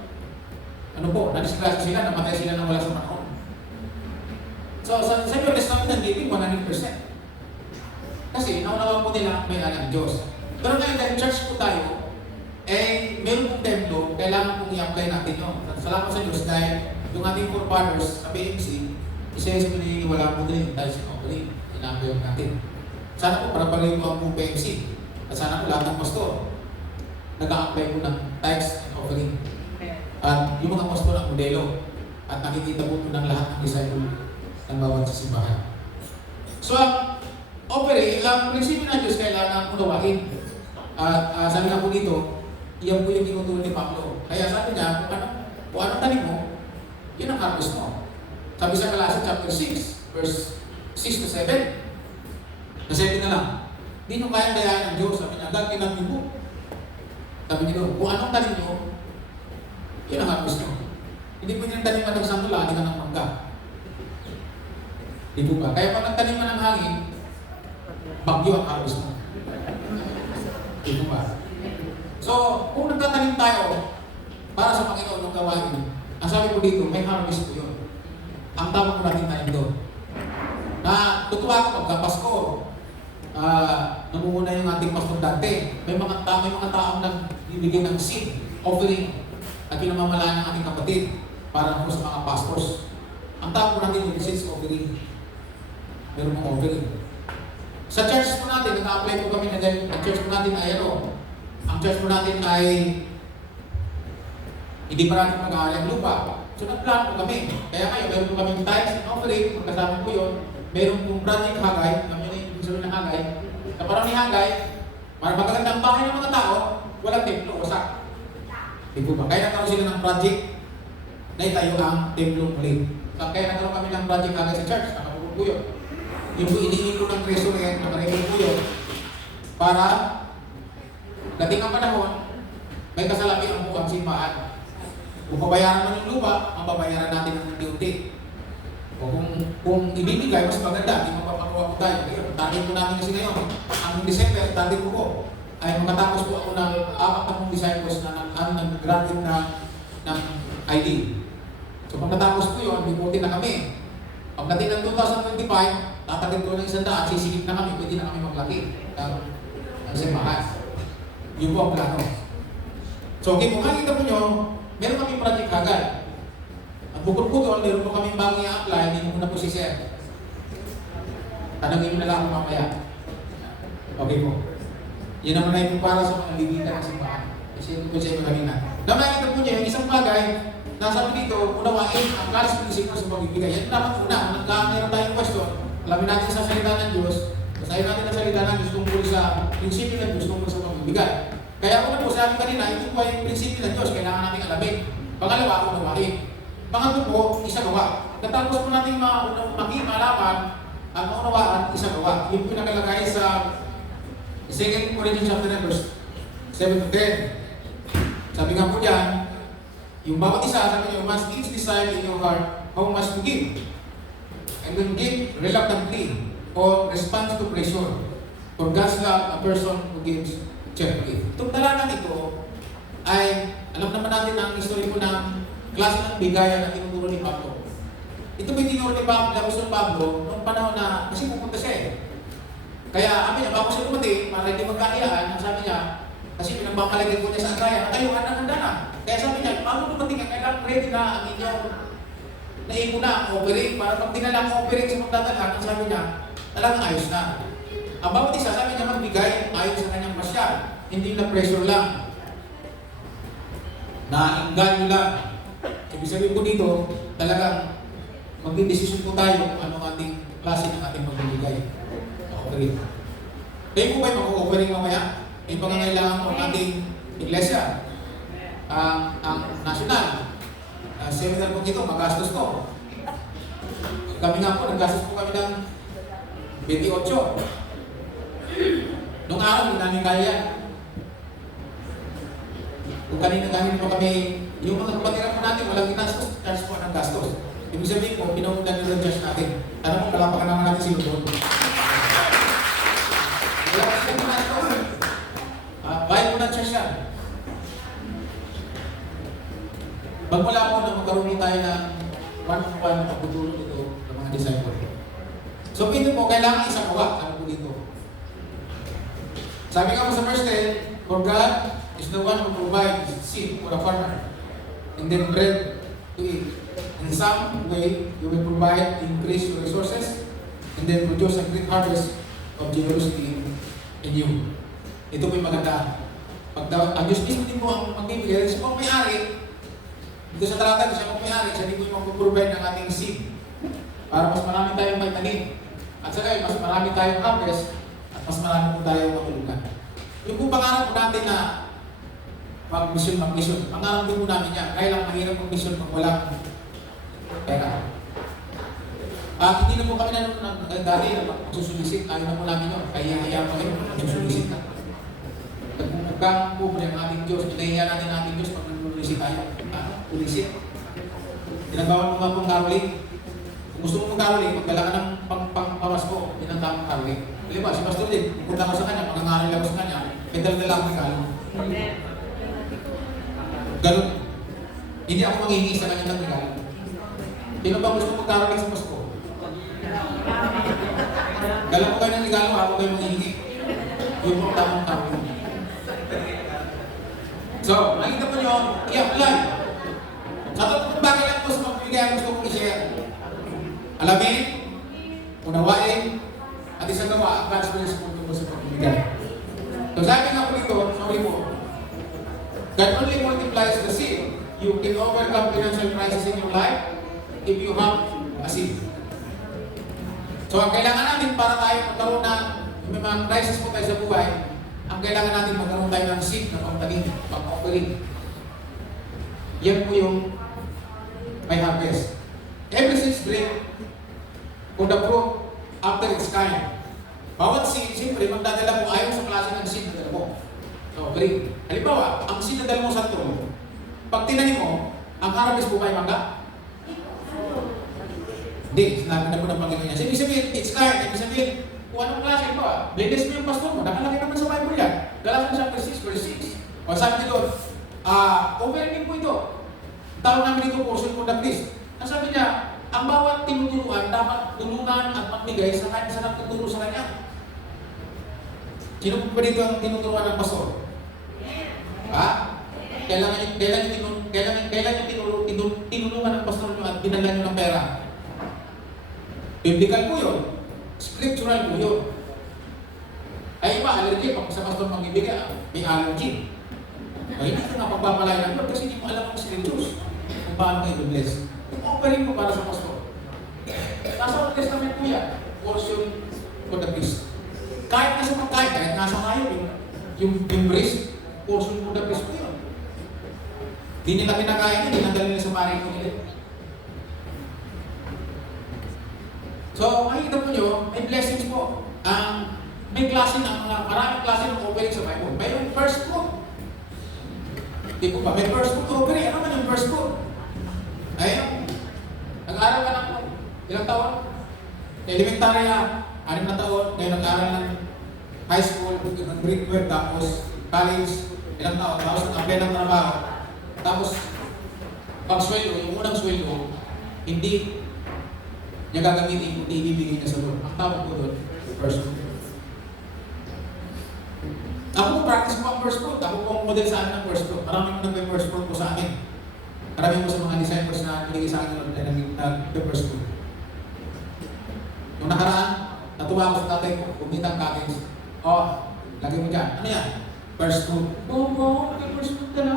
Ano po, dali sa klase sila, namatay sila nang wala sa panahon. So sa New Testament ng giving, 100%. Kasi naunawa po nila may alam Diyos. Pero ngayon dahil church po tayo, eh meron pong templo, kailangan pong i-apply natin yun. Salamat sa Diyos dahil yung ating forefathers sa PMC, isa-isa po wala po din dahil sa offering, inapply natin. Sana po para pagay po ang pong PMC. At sana po lahat ng pastor nag-a-apply po ng tithes and offering. At yung mga pastor ang modelo. At nakikita po ng lahat ng disciple ng bawat sa simbahan. So, offering, ang prinsipyo ng Diyos kailangan unawain. At sabi nga po dito, iyan po yung tinuturo ni Pablo. Kaya sabi niya, kung anong tanim mo, yun ang harvest mo. Sabi sa Galatians chapter 6, verse 6 to 7. Na 7 na lang. Hindi nyo kayang dayaan ng Diyos. Sabi niya, gagawin niyo po. Sabi niya, kung anong tanim nyo, yun ang harvest nyo. Hindi po yung taniman ng santula, hindi ka ng mangga. Di po ba? Kaya pag nagtaniman ng hangin, bagyo ang harvest mo. Di po ba? So, kung nagtatanim tayo para sa Panginoon ng gawain, ang sabi ko dito, may harvest po yun. Ang tawag ko natin tayo doon. Na tutuwa ako pagka Pasko, namumuna yung ating pastor dati. May mga taong nagbibigay ng seed, offering, at pinamamalaan ng ating kapatid para po sa mga pastors. Ang tawag ko natin yung seeds offering. Meron mong offering. Sa church po natin, nag-apply po kami na dahil ang church po natin ay ang church po natin ay hindi pa natin mag-aalay ang lupa. So nag-plan po kami. Kaya ngayon, meron po kami tithes and offering, magkasama po yun. Meron pong project Hagay, kami na yung sabi ng Hagay. Sa parang ni Hagay, para magagandang bahay ng mga tao, walang templo, wasak. Di po ba? Kaya nagkaroon sila ng project na itayo ang templo muli. Kaya nagkaroon kami ng project Hagay sa church, nakapulong po yun. Yung po inihin ko ng treasurer, nakarepon po yun, para dating ang panahon, may kasalapi ang bukang simbahan. Kung pabayaran man yung lupa, ang babayaran natin ng unti-unti. O kung ibibigay, mas maganda, hindi mapapakuha ko tayo. Kaya, target ko namin kasi ngayon. Ang December, target ko po, ay makatapos po ako ng 4 disciples na nag-graduate ng ID. So pagkatapos po yun, bibuti na kami. Pagdating ng 2025, tatagin ko ng 100, sisigit na kami, pwede na kami maglaki ng simbahan. Yun po ang plano. So, okay, kung makikita po nyo, meron kami project Hagay. At bukod po doon, meron po kami bagong i-apply, hindi mo na po si Sir. Tanangin mo na lang ako mamaya. Okay po. Yan naman ay para sa mga bibita ng simbahan. Kasi ito po siya yung kanina. Na makikita po nyo, yung isang bagay, nasa dito, unawain ang klase ng isip sa pagbibigay. Yan dapat una, meron tayong question. Alamin natin sa salita ng Diyos, basahin natin ang salita ng Diyos tungkol sa prinsipyo ng Diyos tungkol sa pagbibigay. Kaya kung po sabi kanina, ito po ay yung prinsipyo ng Diyos, kailangan natin alamin. Pangalawa, unawain. Pangatlo po, isagawa. Katapos po natin malaman at maunawaan, isagawa. Yung po nakalagay sa 2 Corinthians chapter 9, verse 7 to 10. Sabi nga po dyan, yung bawat isa, sabi niyo, must each decide in your heart how much to give. And then give reluctantly or response to pressure. For God's love, a person who gives cheerfully. Itong talagang ito ay, alam naman natin ang history po ng klase ng bigayan na tinuturo ni Pablo. Ito may tinuro ni Pablo, Apostol Pablo, noong panahon na, kasi pupunta siya eh. Kaya, amin niya, bago siya lumati, para hindi magkaiyaan, ang sabi niya, kasi pinagpapalagay ko niya sa Andaya, ayun, handa na. Kaya sabi niya, bago lumati ka, kailangan ready na ang inyong naipon na ang offering, para pag dinala ang offering sa magdadala, ang sabi niya, talagang ayos na. Ang bawat isa, sabi niya magbigay ayon sa kanyang pasya. Hindi na pressure lang. Nainggan nyo lang. Ibig sabihin ko dito, talagang magdidesisyon po tayo kung anong ating klase ng ating magbibigay. Offering. Kayo po ba'y mag-offering mamaya? May pangangailangan po ng ating iglesia. Ang national. Seminar po ito, magastos ko. Kami nga po, naggastos po kami ng 28. Nung araw, hindi namin kaya yan. Kung kanina po kami, yung mga kapatiran po natin, walang ginastos, charge po ng gastos. Ibig sabihin po, pinundan nyo ng church natin. Alam mo, palapakan naman natin si Lord. Wala pa silang ginastos. Bayad mo ng church yan. Magmula po na magkaroon tayo ng one-on-one na pagtutulong ito ng mga disciple. So, ito po, kailangan isang gawa. Sabi po dito. Sabi nga po sa verse 10, for God is the one who provides seed for a farmer and then bread to eat. In some way, you will provide, increase your resources, and then produce a great harvest of generosity in you. Ito po yung maganda. Ang Diyos mismo din po ang magbibigay. Siya po ang may-ari. Dito sa talata, siya po ang may-ari. Siya din po yung mag-provide ng ating seed. Para mas marami tayong may tanim. At saka mas marami tayong harvest at mas marami po tayong matulugan. Yung po pangarap po natin na mag-mission. Pangarap din po namin yan. Kaya lang mahirap mag-mission pag walang pera. At hindi na po kami dati na magsusulisit. Ayaw na po namin yun. Kaya pa kayo magsusulisit na. Nagpupagkang po ang ating Diyos. Inahiya natin ang ating Diyos pag nagsusulisit tayo. Pulisit. Tinagawan mo nga pong caroling. Kung gusto mo pong caroling, magdala ka ng pamasko. Yun ang tamang caroling. Diba, si Pastor din, pupunta ko sa kanya, magangaral ako sa kanya, may dala-dala akong regalo. Ganun. Hindi ako manghihingi sa kanya ng regalo. Sino ba gusto magkaroling sa Pasko? Dala ko kayo ng regalo, ako kayo manghihingi. Yung mga tamang tawin. So, makikita po nyo, i-apply. Sa totoong bagay lang po sa magbibigay ang gusto kong i-share. Alamin, unawain, at isang gawa, advance mo yung sumunod mo sa pagbibigay. So sabi nga po dito, sorry po, God only multiplies the seed. You can overcome financial crisis in your life if you have a seed. So ang kailangan natin para tayo magkaroon ng may mga crisis po tayo sa buhay, ang kailangan natin magkaroon tayo ng seed na pangtanim, pang-offering. Yan po yung may harvest. Every seed bring for the fruit after its kind. Bawat seed, siyempre, magdadala po ayon sa klase ng seed na dala mo. So, bring. Halimbawa, ang seed na dala mo sa tro, pag tinanim mo, ang harvest po kayo mangga? Hindi, sinabi na po ng Panginoon niya. Ibig sabihin, it's kind. Ibig sabihin, kung anong klase ito bless mo yung pastor mo. Nakalagay naman sa Bible yan. Galatians chapter 6, verse 6. O sabi nito, overwhelming po ito. Tawag namin ito, portion for the priest. Ang sabi niya, ang bawat tinuturuan dapat tulungan at magbigay sa kanya sa nagtuturo sa kanya. Sino po ba dito ang tinuturuan ng pastor? Kailangan nyo tinulungan ng pastor nyo at binalan nyo ng pera. Biblical po yun. Scriptural po yun. Ay iba, allergy. Pag sa pastor magbibigay, may allergy. Ay hindi ka nga pagpapalayan kasi hindi mo alam ang scriptures kung paano kayo bless. Offering mo para sa pastor. Nasa Old Testament po yan. Portion for the priest. Kahit nasa pagkain, kahit nasa kayo, yung priest, portion for the priest po yun. Di nila kinakain yun, dinadala nila sa pari ko nila. So, makikita po nyo, may blessings po. May klase ng maraming klase ng offering sa Bible. May yung first fruit. Di po ba? May first fruit offering. Ano man yung first fruit? Ayun. Nag-aaral ka ng ilang taon? Elementary na, 6 na taon. Ngayon nag-aaral ng high school, grade 12, tapos college, ilang taon. Tapos nag-apply ng trabaho. Tapos, pag sweldo, yung unang sweldo, hindi niya gagamitin, hindi ibibigay niya sa Lord. Ang tawag ko doon, first fruit. Ako po, practice ko ang first fruit. Ako po ang model sa akin ng first fruit. Maraming mo nag-may first fruit po sa akin. Marami mo sa mga disciples na pinigay sa akin ng the first fruit. Yung nakaraan, tumawag sa tatay ko, pumitang kakis. Oh, lagay mo dyan. Ano yan? First food. Oo, may first food ka na.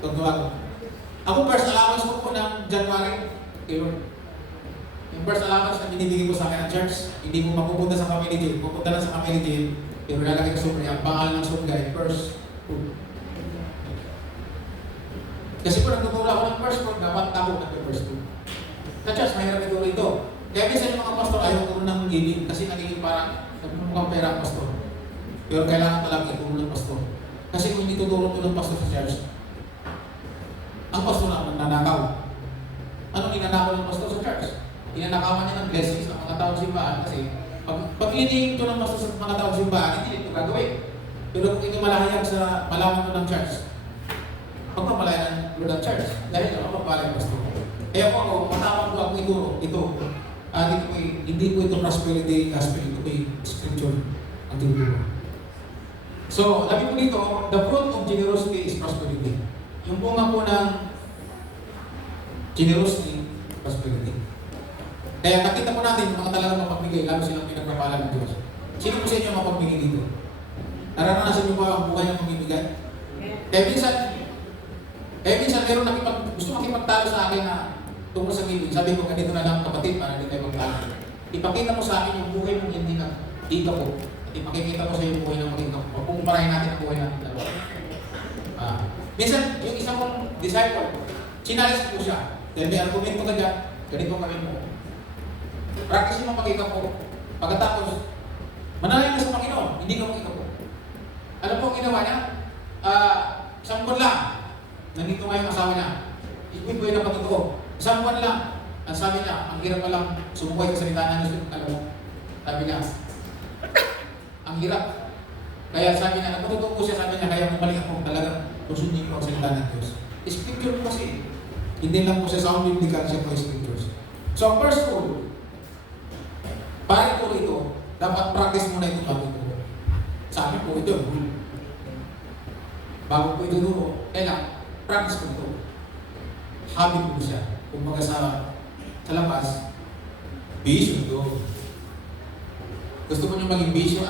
Tugtuwag. Ako first allowance ko po ng January. Yung first allowance na binibigay ko sa akin ng church, hindi ko mapupunta sa family jail. Pupunta lang sa family jail, pero lalagay ko sumri. Ang pangalan ng sumri, first food. Kasi kung nagtuturo ako ng first food, dapat ako nag-first food. Sa church, mahirap ito rito. Kaya minsan yung mga pastor ayaw ko ng giving kasi nagiging parang nagmumukhang pera ang pastor. Pero kailangan talaga ituro ng pastor. Kasi kung hindi tuturo ito ng pastor sa church, ang pastor na nanakaw. Anong ninanakaw ng pastor sa church? Inanakawan niya ng blessings ng mga taong simbahan kasi pag linihin ito ng pastor sa mga taong simbahan, hindi ito gagawin. Pero kung ito malahayag sa malaman mo ng church, magpapalayan ng church dahil ako magpapalayan ng pastor. Kaya po ako, matapang po ako ito. Hindi po ito prosperity gospel, ito po yung scripture ang tinuturo. So, labi po dito, the fruit of generosity is prosperity. Yung bunga po ng generosity, prosperity. Kaya nakita po natin yung mga talagang mapagbigay, lalo silang pinagpapalan ng Diyos. Sino po sa inyo mapagbigay dito? Naranasan niyo ba ang buhay ng magbibigay? Kaya minsan meron gusto makipagtalo sa akin na tungkol sa giving. Sabi ko, ganito na lang kapatid para hindi tayo magtalo. Ipakita mo sa akin yung buhay mong hindi ka dito ko. At ipakikita ko sa iyo yung buhay ng maging ko. Kumparahin natin ang buhay natin dalawa. Minsan, yung isang kong disciple, sinalis ko siya. Dahil may argumento ka dyan, ganito kami mo. Practice mo makita ko. Pagkatapos, manalangin ka sa Panginoon, hindi ka makita ko. Alam po ang ginawa niya? Isang buwan lang. Nandito nga yung asawa niya. Ibig ko yun ang patotoo. Isang buwan lang. Ang sabi niya, ang hirap pa lang sumukay sa salita ng Diyos. Alam mo, sabi niya, ang hirap. Kaya sabi niya, nagpatotoo ko siya, sabi niya, kaya bumalik ako talagang susundin ko ang salita ng Diyos. Scripture po kasi. Hindi lang po sa sound biblical siya po scriptures. So, ang first rule, pare po ito, dapat practice muna ito bago ito. Sabi po ito, bago po ito duro, kailangan, practice ko ito. Habit po siya. Kung baga sa labas, vision ito. Gusto ko nyo maging vision,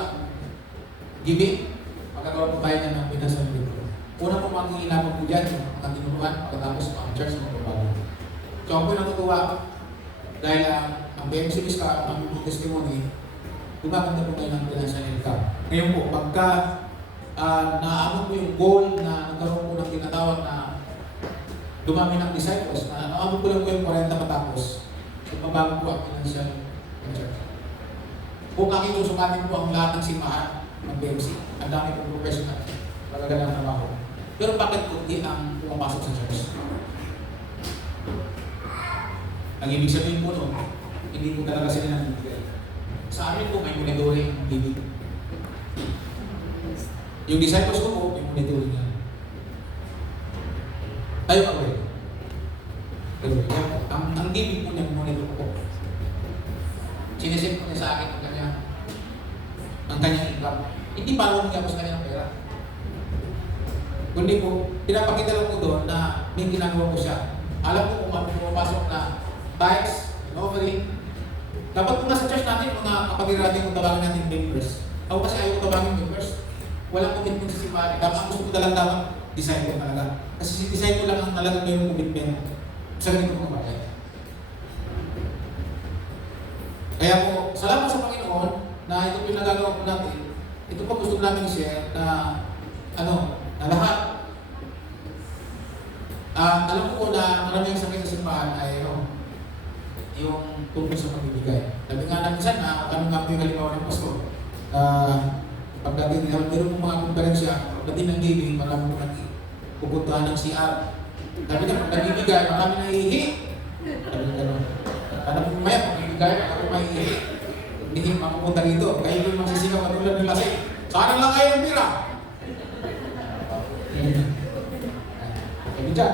giving, pagkakaroon po tayo niya ng pinasal dito. Una po maging ilapag po dyan, mga tinuruan, pagkatapos ang church ng pagbabago. So ako po natutuwa, dahil ang BMC Miska, ang testimony, gumaganda po tayo ng financial income. Ngayon po, pagka naamot mo yung goal na nagkaroon po ng tinatawag na dumami ng disciples, na naamot ko lang po yung 40 matapos, so mabago po ang financial church. Kung aking susukatin po ang lahat ng simbahan ng BMC, ang dami pong professional, magagalang trabaho. Pero bakit po di ang pumapasok sa church? Ang ibig sabihin po no, hindi po talaga sila nagbibigay. Sa amin po may monitoring ang giving. Yung disciples ko po, may monitoring yan. Tayo ka ulit. Ang giving po niya, monitor ko po. Sinisip po niya sa akin ang kanyang income. Hindi para humingi ako sa kanyang pera. Kundi po, pinapakita lang po doon na may ginagawa po siya. Alam ko kung ano pumapasok na tithes, offering. Dapat po nga sa church natin, mga kapatid natin kung tawagan natin members. Ako kasi ayaw ko tawagin members. Walang commitment sa simbahan. Dapat ang gusto ko talagang disciple talaga. Kasi si disciple lang ang talagang may commitment sa ganito kong bagay. Kaya po, salamat sa Panginoon na ito po yung nagagawa po natin. Ito po gusto namin i-share na na lahat. Alam ko po na maraming sakit sa simbahan ay yung tungkol sa pagbibigay. Sabi nga na minsan na nga po yung halimbawa ng pastor. Pagdating meron po mga konferensya, pagdating ng giving, marami po pupuntahan ng CR. Sabi nga, pag nagbibigay, marami na hihi. Sabi nga gano'n. Ano po maya, pag nagbibigay, ako mahihi. Hindi mapupunta rito. Kayo po yung magsisigaw katulad ng lasing. Sana lang kayo ng pira. Sabi dyan.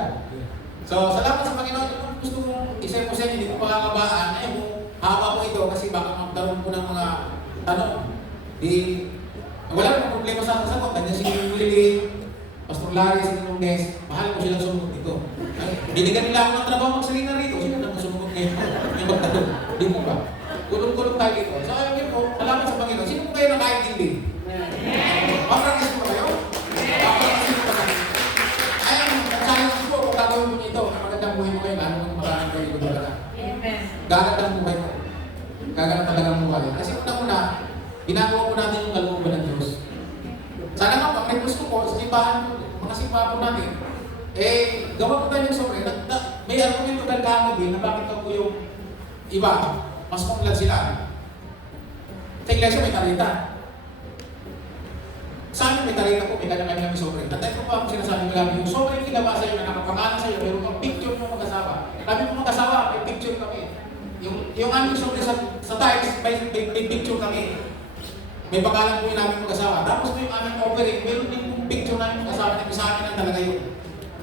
So, salamat sa Panginoon. Kung gusto mong isa po sa inyo, hindi ko pakakabaan. Ay mo, haba po ito kasi baka magkaroon po ng mga tanong. Wala namang problema sa sagot. Nandiyan si Willie, Pastor Larry, si Nunes. Mahal ko silang sumunod dito. Binigyan nila ako ng trabaho magsalita rito. Sino naman sumunod ngayon? Yung magtanong. Hindi mo ba? Kulong-kulong tayo dito. So, ayun po, salamat sa Panginoon. Sino po kayo nakaintindi? Papractice po kayo? Papractice po kayo. Ayun, challenge po kung gagawin po nito. Magandang buhay mo kayo, lalo kung maraming kayo talaga. Gagandang buhay ko. Gagandang talagang buhay. Kasi una-una, ginagawa po natin yung kalooban ng Diyos. Sana nga, pag-request ko po, sa simbahan po, mga simbahan po natin, gawa po tayo yung sobre. May argumento dahil kagabi na bakit ka po yung iba, mas popular sila. Sa iglesia may tarita. Sa amin may tarita po, may kanya-kanya kami sobre. Tatay ko pa ako sinasabi ko lang, yung sobre yung kinabasa yun, na nakapangalan sa'yo, mayroon kang picture ng mag-asawa. Kami po mag-asawa, may picture kami. Yung aming sobre sa tiles, may picture kami. May pangalan po yung aming mag-asawa. Tapos po yung aming offering, mayroon din pong picture namin mag-asawa na isa amin ang talaga yun.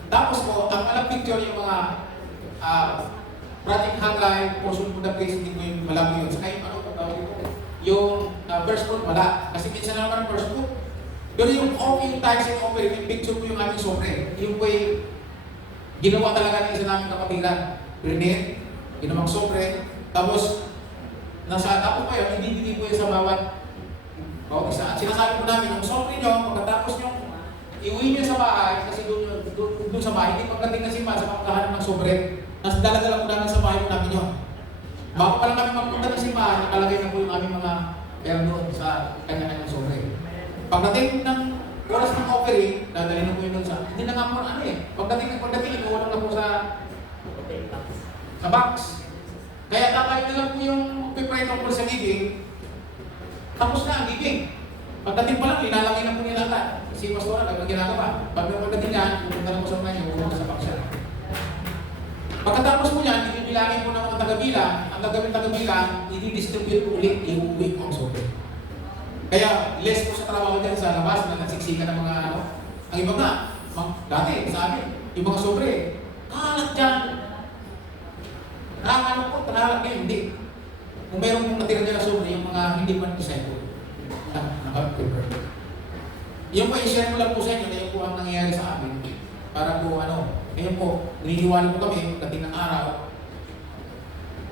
Tapos po, ang walang picture yung mga project highlight, portion po na place, hindi ko yung malabo yun. Saka yung ano po tawag ito, yung first foot wala. Kasi minsan na naman first foot. Pero yung tiles and offering, yung picture po yung aming sobre. Yung po yung ginawa talaga ng isa namin kapatiran. Print, ginawang sobre. Tapos, nasa tapos po yun, hindi po yun sa bawat isa. At sinasabi po namin, yung sobre nyo, pagkatapos nyo, iuwi nyo sa bahay, kasi doon sa bahay, hindi pagdating na simbahan sa pagkahanap ng sobre, nasa dala-dala po namin sa bahay po namin yun. Bago pa lang kami magpunta ng simbahan, nakalagay na po yung aming mga pera doon sa kanya-kanyang sobre. Pagdating ng oras ng offering, dadali na po yun doon sa, hindi na nga po ano eh. Pagdating, ikuha na po sa box. Kaya tatay na lang po yung pipray tungkol sa giving, tapos na ang giving. Pagdating pa lang, linalagay na po nila lahat. Si Pastora, ang ginagawa. Pagdating niya, pupunta na po sa mga pupunta sa box siya. Pagkatapos po niyan, ibilangin po ng mga taga-bilang, ang gagawin taga-bilang, i-distribute po ulit, i-uwi po ang sobre. Kaya, less po sa trabaho dyan sa labas na nagsiksikan ng mga ano. Ang iba nga, dati sa amin, yung mga sobre, kalat dyan. Ano po, tanalang kayo, hindi. Kung mayroon pong natira nila sobre, yung mga hindi man design po, naka-prepare. Yung pa i-share ko lang po sa inyo na yung po ang nangyayari sa amin. Para po ngayon po, niniwala po kami, dating ng araw,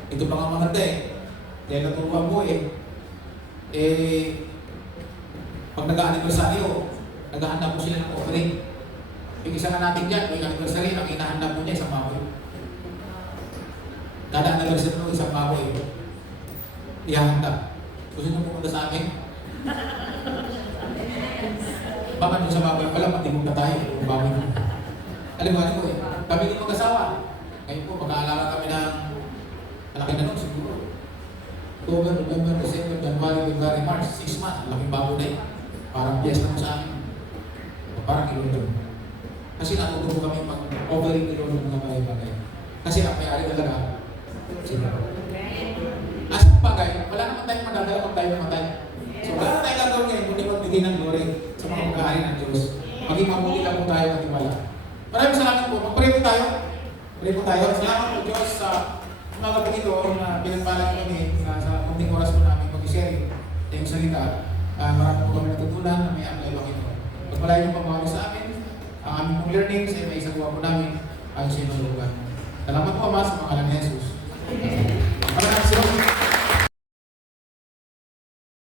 ito pa nga maganda dahil naturuan po pag nag-anniversaryo, naghahanda po sila ng offering. Yung isa nga natin dyan, yung anniversary, ang inahanda po niya isang baboy. Kada anniversary po, isang baboy. Ihahanda. Gusto nyo pumunta sa amin? Baka nung sa baboy pala, matigong na tayo kung baboy mo. Alam mo kami din mag-asawa. Ngayon po, mag-aalaga kami ng malaki na nun siguro. October, November, December, January, February, March, 6 months. Malaking bago na yun. Parang piyesta mo sa amin. O parang ilulog. Kasi natuto po kami mag-offering ilulog ng bagay-bagay. Kasi ang may-ari talaga, sila. As bagay, wala naman tayong madadala kung tayo namatay. So wala tayong gagawin ngayon, kundi magbigay ng glory sa mga mag-ahari ng Diyos. Maging mabuti lang po tayo katiwala. Maraming salamat po. Mag-pray po tayo. Pray po tayo. Salamat po Diyos sa mga kapatid na pinagpalang kami sa kunting oras po namin mag-share yung salita. Marami po kami natutunan na may apply Panginoon. Pagpalain yung pagmamahal sa amin, ang aming pong learnings ay may isagawa po namin ang sinulungan. Salamat po Ama sa pangalan ni Jesus.